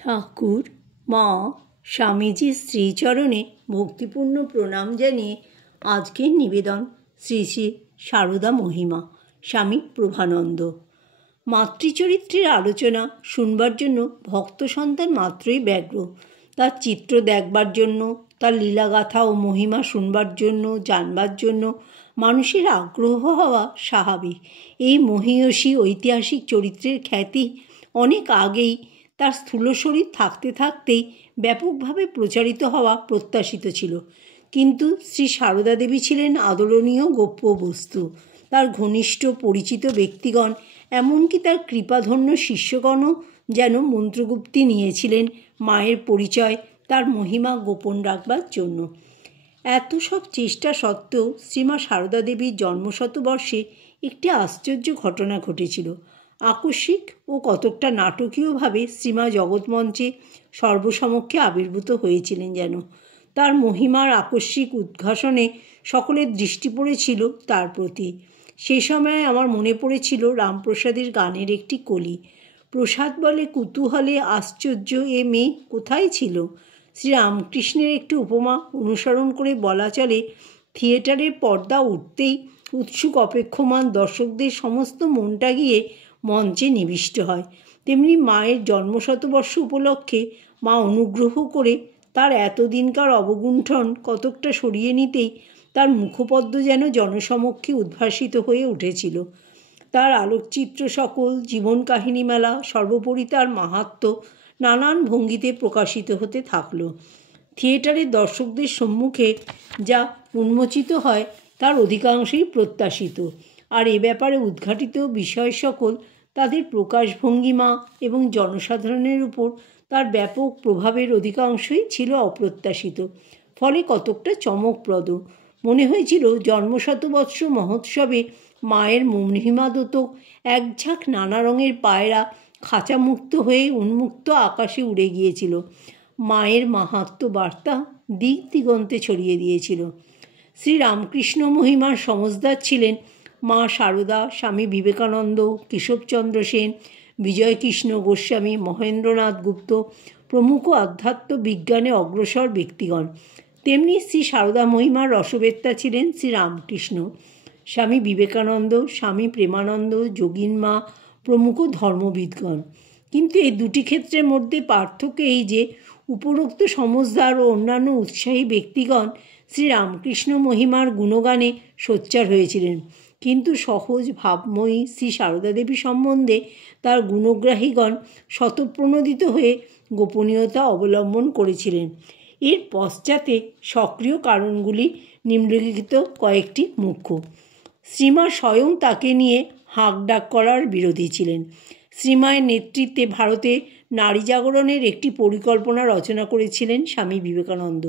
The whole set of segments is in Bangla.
ঠাকুর মা স্বামীজির শ্রীচরণে ভক্তিপূর্ণ প্রণাম জানিয়ে আজকের নিবেদন শ্রী শ্রী সারদা মহিমা স্বামী প্রভানন্দ। মাতৃচরিত্রের আলোচনা শুনবার জন্য ভক্ত সন্তান মাত্রই ব্যগ্র। তার চিত্র দেখবার জন্য, তার লীলাগাথা ও মহিমা শুনবার জন্য, জানবার জন্য মানুষের আগ্রহ হওয়া স্বাভাবিক। এই মহীয়সী ঐতিহাসিক চরিত্রের খ্যাতি অনেক আগেই তার স্থূল শরীর থাকতে থাকতেই ব্যাপকভাবে প্রচারিত হওয়া প্রত্যাশিত ছিল। কিন্তু শ্রী সারদা দেবী ছিলেন আদরণীয় গোপ্য বস্তু। তার ঘনিষ্ঠ পরিচিত ব্যক্তিগণ, এমনকি তার কৃপাধন্য শিষ্যগণও যেন মন্ত্রগুপ্তি নিয়েছিলেন মায়ের পরিচয়, তার মহিমা গোপন রাখবার জন্য। এত সব চেষ্টা সত্ত্বেও শ্রীমা সারদা দেবীর জন্মশতবর্ষে একটি আশ্চর্য ঘটনা ঘটেছিল। আকস্মিক ও কতকটা নাটকীয়ভাবে শ্রীমা জগৎমঞ্চে সর্বসমক্ষে আবির্ভূত হয়েছিলেন যেন। তার মহিমার আকস্মিক উদ্ঘাসনে সকলের দৃষ্টি পড়েছিল তার প্রতি। সে সময় আমার মনে পড়েছিল রামপ্রসাদের গানের একটি কলি। প্রসাদ বলে কুতূহলে আশ্চর্য এ মেয়ে কোথায় ছিল। শ্রীরামকৃষ্ণের একটি উপমা অনুসরণ করে বলা চলে, থিয়েটারের পর্দা উঠতেই উৎসুক অপেক্ষমান দর্শকদের সমস্ত মনটা গিয়ে মঞ্চে নিবিষ্ট হয়। তেমনি মায়ের জন্মশতবর্ষ উপলক্ষে মা অনুগ্রহ করে তার এতদিনকার অবগুণ্ঠন কতকটা সরিয়ে নিতেই তার মুখপদ্ম যেন জনসমক্ষে উদ্ভাসিত হয়ে উঠেছিল। তার আলোকচিত্র সকল, জীবন কাহিনী মেলা, সর্বোপরি তার মাহাত্ম্য নানান ভঙ্গিতে প্রকাশিত হতে থাকল। থিয়েটারের দর্শকদের সম্মুখে যা উন্মোচিত হয় তার অধিকাংশই প্রত্যাশিত, আর এ ব্যাপারে উদ্ঘাটিত বিষয় সকল, তাদের প্রকাশভঙ্গিমা এবং জনসাধারণের উপর তার ব্যাপক প্রভাবের অধিকাংশই ছিল অপ্রত্যাশিত, ফলে কতকটা চমকপ্রদ। মনে হয়েছিল জন্মশতবৎস মহোৎসবে মায়ের মহিমাদোতক এক ঝাঁক নানা রঙের পায়রা খাঁচামুক্ত হয়ে উন্মুক্ত আকাশে উড়ে গিয়েছিল। মায়ের মাহাত্ম্য বার্তা দিক দিগন্তে ছড়িয়ে দিয়েছিল। শ্রীরামকৃষ্ণ মহিমার সমজদার ছিলেন মা সারদা, স্বামী বিবেকানন্দ, কেশবচন্দ্র সেন, বিজয়কৃষ্ণ গোস্বামী, মহেন্দ্রনাথ গুপ্ত প্রমুখ আধ্যাত্ম বিজ্ঞানে অগ্রসর ব্যক্তিগণ। তেমনি শ্রী সারদা মহিমার রসবেত্তা ছিলেন শ্রীরামকৃষ্ণ, স্বামী বিবেকানন্দ, স্বামী প্রেমানন্দ, যোগিনমা প্রমুখ ধর্মবিদগণ। কিন্তু এই দুটি ক্ষেত্রের মধ্যে পার্থক্য এই যে, উপরোক্ত সমজদার ও অন্যান্য উৎসাহী ব্যক্তিগণ শ্রীরামকৃষ্ণ মহিমার গুণগানে সোচ্চার হয়েছিলেন, কিন্তু সহজ ভাবময়ী শ্রী সারদা দেবী সম্বন্ধে তার গুণগ্রাহীগণ স্বতঃপ্রণোদিত হয়ে গোপনীয়তা অবলম্বন করেছিলেন। এর পশ্চাতে সক্রিয় কারণগুলি নিম্নলিখিত কয়েকটি মুখ্য। শ্রীমা স্বয়ং তাকে নিয়ে হাঁকডাক করার বিরোধী ছিলেন। শ্রীমায়ের নেতৃত্বে ভারতে নারী জাগরণের একটি পরিকল্পনা রচনা করেছিলেন স্বামী বিবেকানন্দ।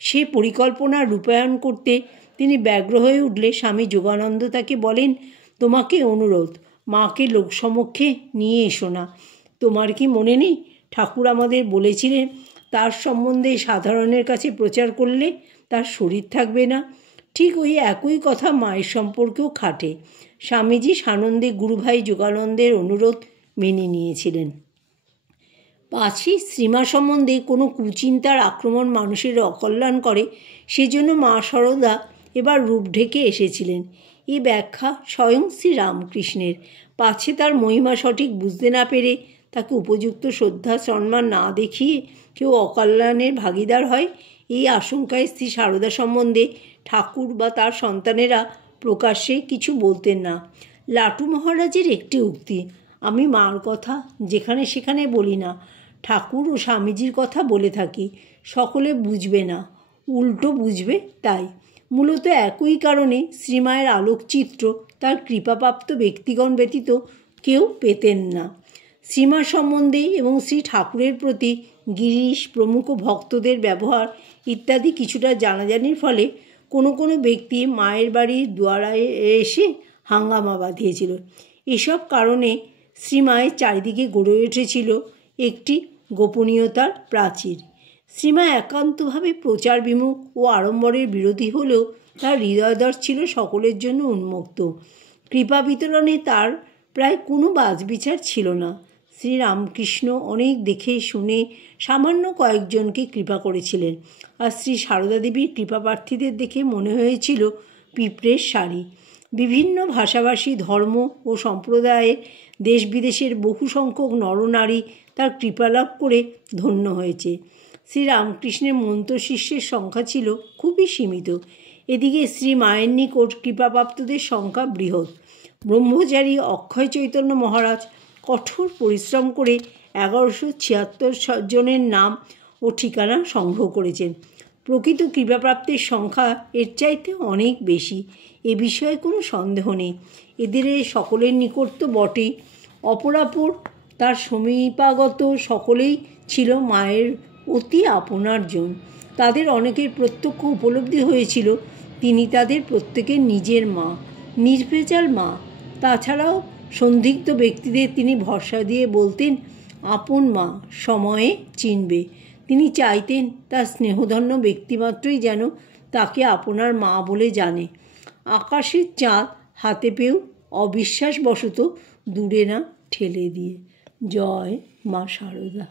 সে পরিকল্পনা রূপায়ণ করতে তিনি ব্যগ্র হয়ে উঠলে স্বামী যোগানন্দ তাকে বলেন, তোমাকে অনুরোধ, মাকে লোকসমক্ষে নিয়ে এসো না। তোমার কি মনে নেই, ঠাকুর আমাদের বলেছিলেন তার সম্বন্ধে সাধারণের কাছে প্রচার করলে তার শরীর থাকবে না। ঠিক ওই একই কথা মায়ের সম্পর্কেও খাটে। স্বামীজি সানন্দে গুরুভাই যোগানন্দের অনুরোধ মেনে নিয়েছিলেন। পাছি শ্রীমা সম্বন্ধে কোনো কুচিন্তার আক্রমণ মানুষের অকল্যাণ করে, সেজন্য মা সারদা এবার রূপ ঢেকে এসেছিলেন। এই ব্যাখ্যা স্বয়ং শ্রীরামকৃষ্ণের। পাছে তার মহিমা সঠিক বুঝতে না পেরে, তাকে উপযুক্ত শ্রদ্ধা সম্মান না দেখিয়ে কেউ অকল্যাণের ভাগিদার হয়, এই আশঙ্কায় শ্রী সারদা সম্বন্ধে ঠাকুর বা তার সন্তানেরা প্রকাশ্যে কিছু বলতেন না। লাটু মহারাজের একটি উক্তি, আমি মার কথা যেখানে সেখানে বলি না, ঠাকুর ও স্বামীজির কথা বলে থাকি, সকলে বুঝবে না, উল্টো বুঝবে তাই। মূলত একই কারণে শ্রীমায়ের আলোকচিত্র তার কৃপাপ্রাপ্ত ব্যক্তিগণ ব্যতীত কেউ পেতেন না। শ্রীমা সম্বন্ধে এবং শ্রী ঠাকুরের প্রতি গিরিশ প্রমুখ ভক্তদের ব্যবহার ইত্যাদি কিছুটা জানাজানির ফলে কোনো কোনো ব্যক্তি মায়ের বাড়ির দুয়ারায় এসে হাঙ্গামা বাঁধিয়েছিল। এসব কারণে শ্রীমায়ের চারিদিকে গড়ে উঠেছিল একটি গোপনীয়তার প্রাচীর। শ্রীমা একান্তভাবে প্রচার বিমুখ ও আড়ম্বরের বিরোধী হলেও তার হৃদয়দ্বার ছিল সকলের জন্য উন্মুক্ত। কৃপা বিতরণে তার প্রায় কোনো বাছবিচার ছিল না। শ্রীরামকৃষ্ণ অনেক দেখে শুনে সামান্য কয়েকজনকে কৃপা করেছিলেন, আর শ্রী সারদা দেবীর কৃপাপ্রার্থীদের দেখে মনে হয়েছিল পিঁপড়ের শাড়ি। বিভিন্ন ভাষাভাষী, ধর্ম ও সম্প্রদায়ের দেশ বিদেশের বহু সংখ্যক নরনারী তার কৃপালাভ করে ধন্য হয়েছে। শ্রীরামকৃষ্ণের মন্ত্রশিষ্যের সংখ্যা ছিল খুবই সীমিত। এদিকে শ্রী মায়ের নিকট কৃপাপ্রাপ্তদের সংখ্যা বৃহৎ। ব্রহ্মচারী অক্ষয় চৈতন্য মহারাজ কঠোর পরিশ্রম করে 1176 জনের নাম ও ঠিকানা সংগ্রহ করেছেন। প্রকৃত কৃপাপ্রাপ্তের সংখ্যা এর চাইতে অনেক বেশি, এ বিষয়ে কোনো সন্দেহ নেই। এদের সকলের নিকট তো বটেই, অপরাপর তার সমীপাগত সকলেই ছিল মায়ের অতি আপনার জন। তাদের অনেকের প্রত্যক্ষ উপলব্ধি হয়েছিল তিনি তাদের প্রত্যেকের নিজের মা, নির্ভেজাল মা। তাছাড়াও সন্দিগ্ধ ব্যক্তিদের তিনি ভরসা দিয়ে বলতেন, আপন মা, সময়ে চিনবে। তিনি চাইতেন তার স্নেহধন্য ব্যক্তিমাত্রই যেন তাকে আপনার মা বলে জানে। আকাশের চাঁদ হাতে পেয়েও অবিশ্বাসবশত দূরে না ঠেলে দিয়ে। জয় মা শারদা।